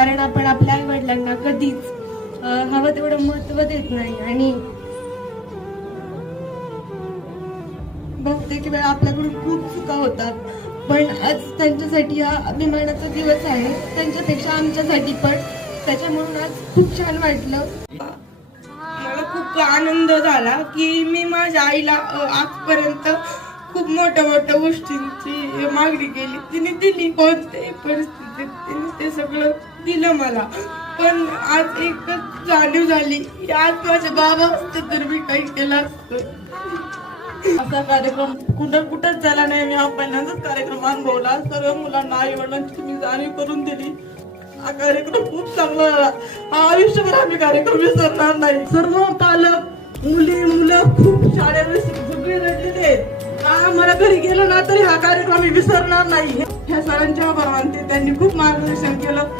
कारण आपण आपल्या आई वडिलांना कधीच हवं तेवढं महत्व देत नाही आणि बहुतेक वेळा आपल्याकडून खूप चुका होतात, पण आज त्यांच्यासाठी हा अभिमानाचा दिवस आहे, त्यांच्यापेक्षा आमच्यासाठी पण. त्याच्यामुळे आज खूप छान वाटलं. मला खूप आनंद झाला की मी माझ्या आईला आजपर्यंत खूप मोठ्या मोठ्या गोष्टींची मागणी केली, तिने दिली. कोणत्याही परिस्थितीत तिने ते सगळं दिलं मला. पण आज एकच जाणीव झाली की आज माझे बाबा असते तर मी काही केलं असतं. असा कार्यक्रम कुठंच झाला नाही. मी हा पहिल्यांदाच कार्यक्रम अनुभवला. सर्व मुलांना आई वडिलांची तुम्ही जाणीव करून दिली. हा कार्यक्रम खूप चांगला झाला. आयुष्यभर आम्ही कार्यक्रम विसरणार नाही. सर्व पालक, मुलं खूप शाळेमध्ये सगळे रडलेले आहेत. आम्हाला घरी गेलो ना तरी हा कार्यक्रम आम्ही विसरणार नाही. ह्या सरांच्या आभार मानते, त्यांनी खूप मार्गदर्शन केलं.